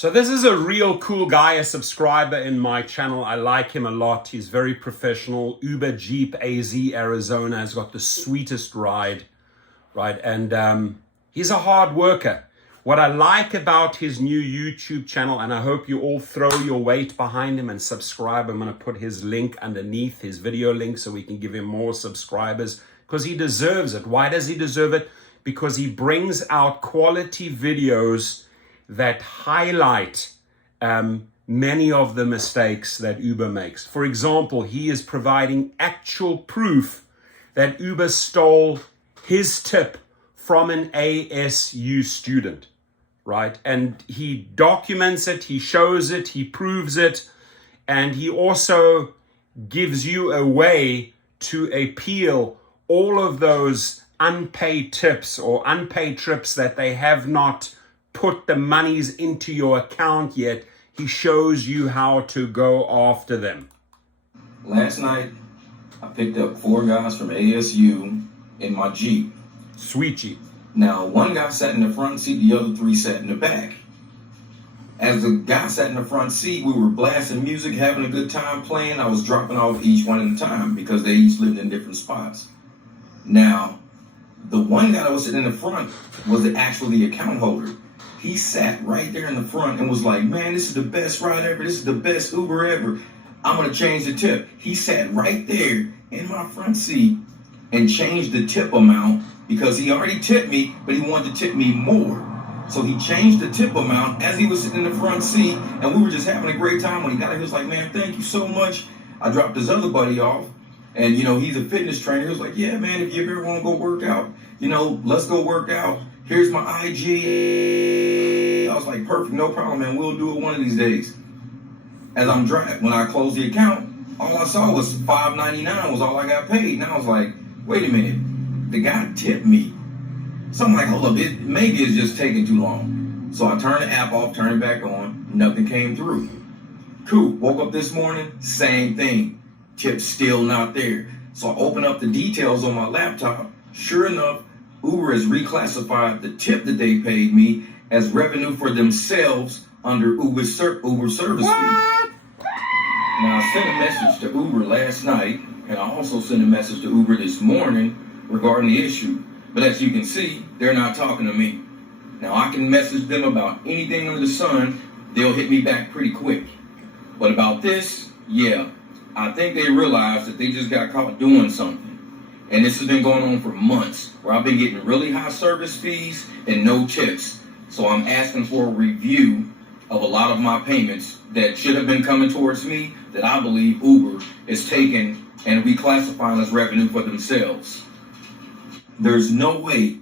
So this is a real cool guy, a subscriber in my channel. I like him a lot. He's very professional. UberJeepAZ, Arizona, has got the sweetest ride, right? And he's a hard worker. What I like about his new YouTube channel, and I hope you all throw your weight behind him and subscribe. I'm going to put his link underneath, his video link, so we can give him more subscribers, because he deserves it. Why does he deserve it? Because he brings out quality videos that highlight many of the mistakes that Uber makes. For example, he is providing actual proof that Uber stole his tip from an ASU student, right? And he documents it, he shows it, he proves it, and he also gives you a way to appeal all of those unpaid tips or unpaid trips that they have not put the monies into your account yet. He shows you how to go after them. Last night, I picked up 4 guys from ASU in my Jeep. Sweet Jeep. Now, one guy sat in the front seat, the other 3 sat in the back. As the guy sat in the front seat, we were blasting music, having a good time playing. I was dropping off each one at a time because they each lived in different spots. Now, the one guy that was sitting in the front was actually the account holder. He sat right there in the front and was like, man, this is the best ride ever. This is the best Uber ever. I'm going to change the tip. He sat right there in my front seat and changed the tip amount because he already tipped me, but he wanted to tip me more. So he changed the tip amount as he was sitting in the front seat, and we were just having a great time. When he got here, he was like, man, thank you so much. I dropped his other buddy off, and, you know, he's a fitness trainer. He was like, yeah, man, if you ever want to go work out, you know, let's go work out. Here's my IG. I was like, perfect, no problem, man. We'll do it one of these days. As I'm driving, when I closed the account, all I saw was $5.99 was all I got paid. And I was like, wait a minute, the guy tipped me. So I'm like, hold up, maybe it's just taking too long. So I turned the app off, turned it back on, nothing came through. Cool, woke up this morning, same thing. Tip still not there. So I open up the details on my laptop. Sure enough, Uber has reclassified the tip that they paid me as revenue for themselves under Uber service fee. Now, I sent a message to Uber last night, and I also sent a message to Uber this morning regarding the issue. But as you can see, they're not talking to me. Now, I can message them about anything under the sun. They'll hit me back pretty quick. But about this, yeah, I think they realized that they just got caught doing something. And this has been going on for months, where I've been getting really high service fees and no tips. So I'm asking for a review of a lot of my payments that should have been coming towards me that I believe Uber is taking and reclassifying as revenue for themselves. There's no way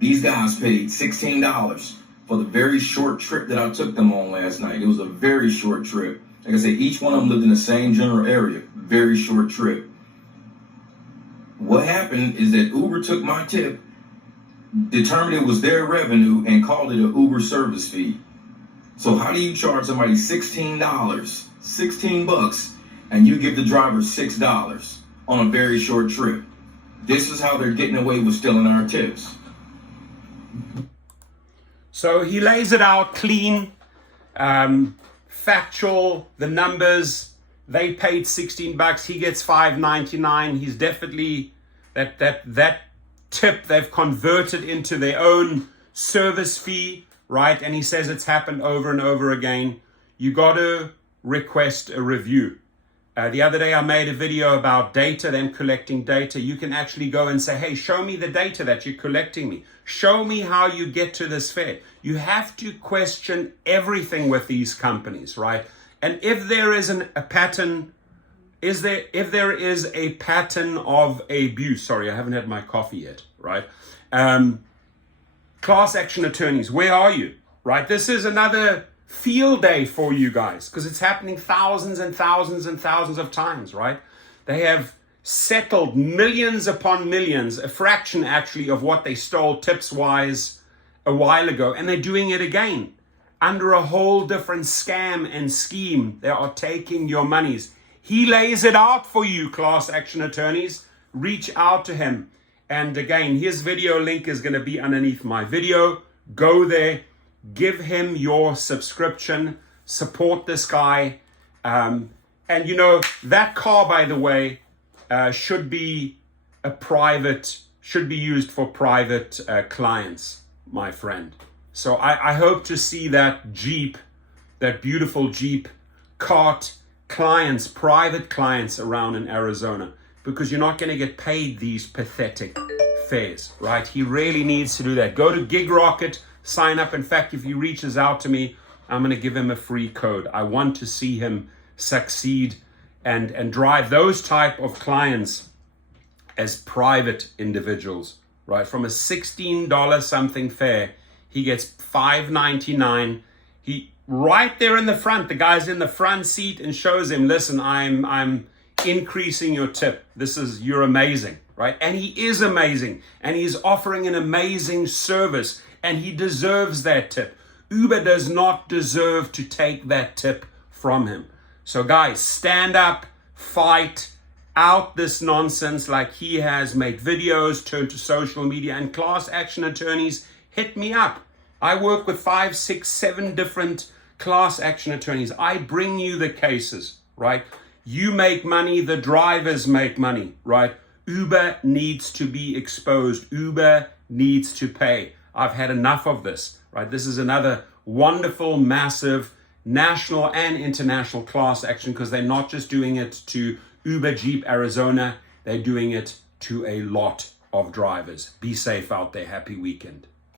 these guys paid $16 for the very short trip that I took them on last night. It was a very short trip. Like I said, each one of them lived in the same general area. Very short trip. What happened is that Uber took my tip, determined it was their revenue, and called it an Uber service fee. So how do you charge somebody $16, 16 bucks, and you give the driver $6 on a very short trip? This is how they're getting away with stealing our tips. So he lays it out clean, factual, the numbers. They paid 16 bucks, he gets $5.99. He's definitely that tip they've converted into their own service fee, right? And he says it's happened over and over again. You got to request a review. The other day I made a video about data, them collecting data. You can actually go and say, hey, show me the data that you're collecting me. Show me how you get to this fare. You have to question everything with these companies, right? And if there is a pattern, if there is a pattern of abuse, sorry, I haven't had my coffee yet, right? Class action attorneys, where are you, right? This is another field day for you guys because it's happening thousands and thousands and thousands of times, right? They have settled millions upon millions, a fraction actually of what they stole tips-wise a while ago, and they're doing it again. Under a whole different scam and scheme, they are taking your monies. He lays it out for you, class action attorneys. Reach out to him. And again, his video link is going to be underneath my video. Go there give him your subscription, support this guy. And you know, that car, by the way, should be used for private clients, my friend. So I hope to see that Jeep, that beautiful Jeep, cart clients, private clients around in Arizona, because you're not going to get paid these pathetic fares, right? He really needs to do that. Go to Gig Rocket, sign up. In fact, if he reaches out to me, I'm going to give him a free code. I want to see him succeed and drive those type of clients as private individuals, right? From a $16 something fare, he gets $5.99. He right there in the front, the guy's in the front seat and shows him, listen, I'm increasing your tip. You're amazing, right? And he is amazing, and he's offering an amazing service, and he deserves that tip. Uber does not deserve to take that tip from him. So guys, stand up, fight out this nonsense like he has. Make videos, turn to social media, and class action attorneys, hit me up. I work with 5, 6, 7 different class action attorneys. I bring you the cases, right? You make money, the drivers make money, right? Uber needs to be exposed. Uber needs to pay. I've had enough of this, right? This is another wonderful, massive national and international class action, because they're not just doing it to Uber Jeep Arizona, they're doing it to a lot of drivers. Be safe out there. Happy weekend.